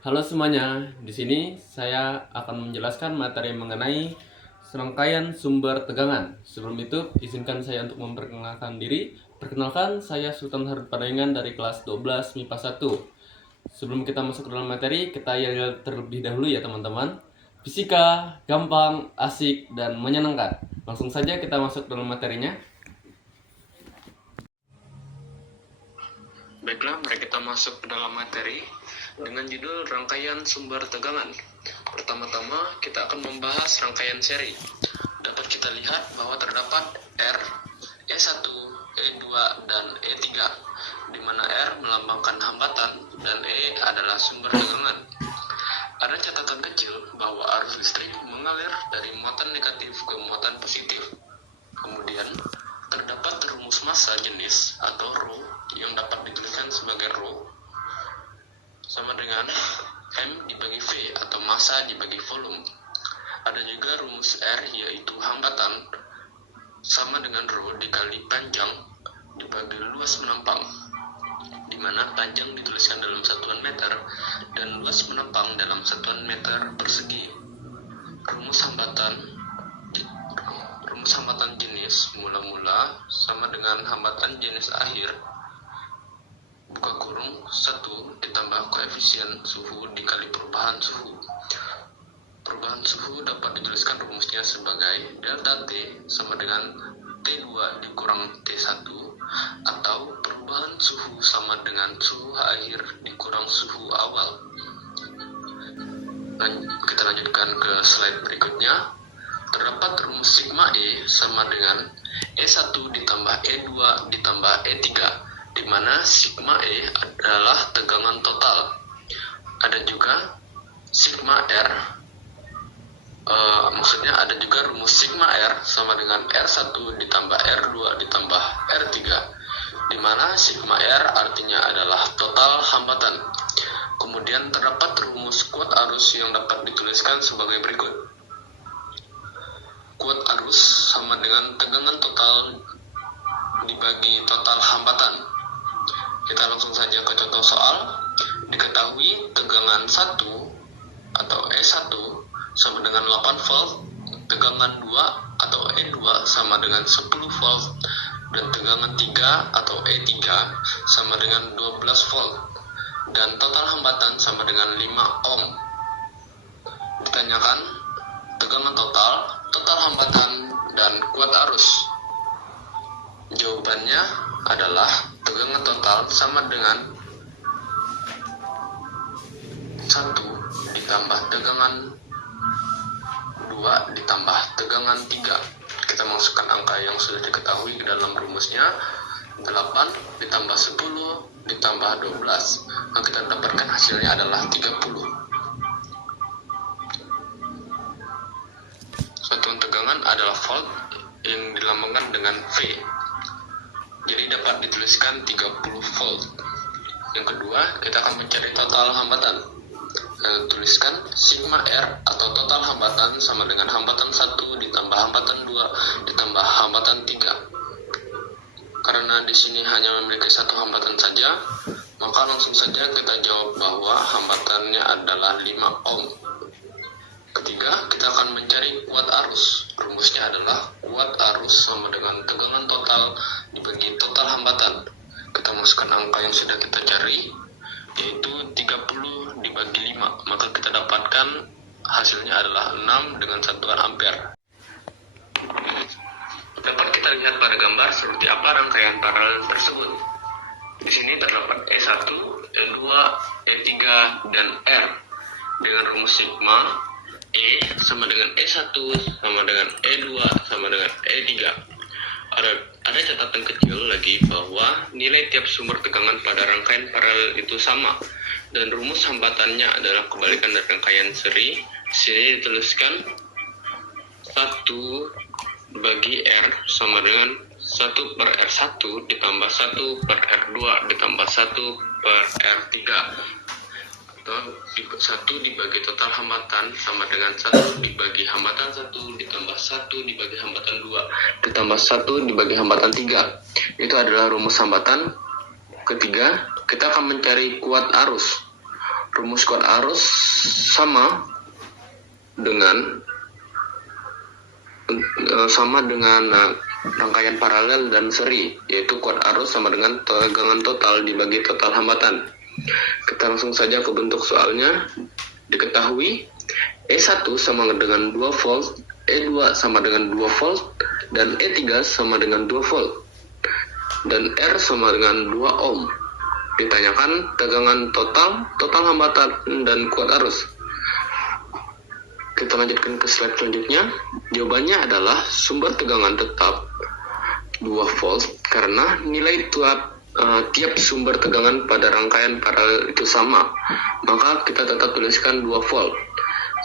Halo semuanya, di sini saya akan menjelaskan materi mengenai serangkaian sumber tegangan. Sebelum itu, izinkan saya untuk memperkenalkan diri. Perkenalkan, saya Sultan Harun Padaingan dari kelas 12 MIPA 1. Sebelum kita masuk ke dalam materi, kita lihat terlebih dahulu ya teman-teman. Fisika, gampang, asik, dan menyenangkan. Langsung saja kita masuk dalam materinya. Baiklah, mari kita masuk ke dalam materi dengan judul rangkaian sumber tegangan. Pertama-tama, kita akan membahas rangkaian seri. Dapat kita lihat bahwa terdapat R, E1, E2, dan E3, di mana R melambangkan hambatan dan E adalah sumber tegangan. Ada catatan kecil bahwa arus listrik mengalir dari muatan negatif ke muatan positif. Kemudian, terdapat rumus massa jenis atau rho yang dapat dituliskan sebagai rho sama dengan M dibagi V atau massa dibagi volume. Ada juga rumus R yaitu hambatan sama dengan rho dikali panjang dibagi luas menampang, di mana panjang dituliskan dalam satuan meter dan luas menampang dalam satuan meter persegi. Rumus hambatan jenis mula-mula sama dengan hambatan jenis akhir buka kurung 1 ditambah koefisien suhu dikali perubahan suhu. Perubahan suhu dapat dituliskan rumusnya sebagai delta T sama dengan T2 dikurang T1, atau perubahan suhu sama dengan suhu akhir dikurang suhu awal. Kita lanjutkan ke slide berikutnya. Terdapat rumus sigma E sama dengan E1 ditambah E2 ditambah E3, di mana sigma E adalah tegangan total. Ada juga sigma R, maksudnya ada juga rumus sigma R sama dengan R1 ditambah R2 ditambah R3, di mana sigma R artinya adalah total hambatan. Kemudian terdapat rumus kuat arus yang dapat dituliskan sebagai berikut. Kuat arus sama dengan tegangan total dibagi total hambatan. Kita langsung saja ke contoh soal. Diketahui tegangan 1 atau E1 sama dengan 8 volt, tegangan 2 atau E2 sama dengan 10 volt, dan tegangan 3 atau E3 sama dengan 12 volt, dan total hambatan sama dengan 5 ohm. Ditanyakan tegangan total hambatan, dan kuat arus. Jawabannya adalah tegangan total sama dengan 1 ditambah tegangan 2 ditambah tegangan 3. Kita masukkan angka yang sudah diketahui ke dalam rumusnya. 8 ditambah 10 ditambah 12. Maka kita dapatkan hasilnya adalah 30. Satuan tegangan adalah volt yang dilambangkan dengan V. Jadi dapat dituliskan 30 volt. Yang kedua, kita akan mencari total hambatan. Tuliskan sigma R atau total hambatan sama dengan hambatan 1 ditambah hambatan 2 ditambah hambatan 3. Karena di sini hanya memiliki satu hambatan saja, maka langsung saja kita jawab bahwa hambatannya adalah 5 ohm. Ketiga, kita akan mencari kuat arus. Rumusnya adalah kuat arus sama dengan tegangan total dibagi total hambatan. Kita masukkan angka yang sudah kita cari, yaitu 30 dibagi 5. Maka kita dapatkan hasilnya adalah 6 dengan satuan ampere. Dapat kita lihat pada gambar seperti apa rangkaian paralel tersebut. Di sini terdapat E1, E2, E3, dan R dengan rumus sigma E sama dengan E1 sama dengan E2 sama dengan E3. Ada catatan kecil lagi bahwa nilai tiap sumber tegangan pada rangkaian paralel itu sama, dan rumus hambatannya adalah kebalikan dari rangkaian seri. Di sini dituliskan 1 bagi R sama dengan 1 per R1 ditambah 1 per R2 ditambah 1 per R3, atau 1 dibagi total hambatan sama dengan 1 dibagi hambatan 1 ditambah 1 dibagi hambatan 2 ditambah 1 dibagi hambatan 3. Itu adalah rumus hambatan. Ketiga, kita akan mencari kuat arus. rumus kuat arus sama dengan rangkaian paralel dan seri, yaitu kuat arus sama dengan tegangan total dibagi total hambatan. Kita langsung saja ke bentuk soalnya. Diketahui E1 sama dengan 2 volt, E2 sama dengan 2 volt, dan E3 sama dengan 2 volt, dan R sama dengan 2 ohm. Ditanyakan tegangan total hambatan, dan kuat arus. Kita lanjutkan ke slide selanjutnya. Jawabannya adalah sumber tegangan tetap 2 volt karena nilai tiap sumber tegangan pada rangkaian paralel itu sama. Maka kita tetap tuliskan 2 volt.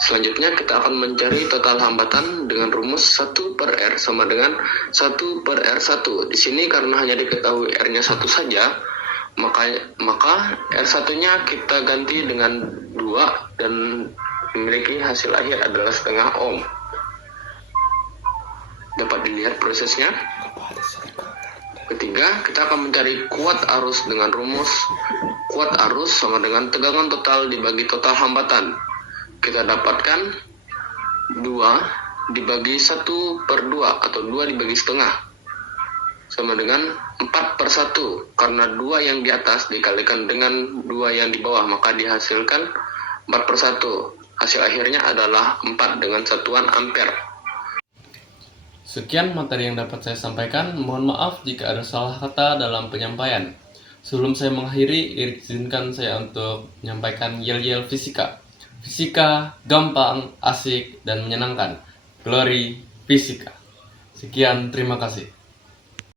Selanjutnya kita akan mencari total hambatan dengan rumus 1/R sama dengan 1/R1. Di sini karena hanya diketahui R-nya 1 saja, maka R1-nya kita ganti dengan 2 dan memiliki hasil akhir adalah setengah ohm. Dapat dilihat prosesnya. Ketiga, kita akan mencari kuat arus dengan rumus kuat arus sama dengan tegangan total dibagi total hambatan. Kita dapatkan 2 dibagi 1/2 atau 2 dibagi setengah sama dengan 4/1. Karena 2 yang di atas dikalikan dengan 2 yang di bawah, maka dihasilkan 4/1. Hasil akhirnya adalah 4 dengan satuan ampere. Sekian materi yang dapat saya sampaikan. Mohon maaf jika ada salah kata dalam penyampaian. Sebelum saya mengakhiri, izinkan saya untuk menyampaikan yel-yel fisika. Fisika gampang, asik, dan menyenangkan. Glory Fisika. Sekian, terima kasih.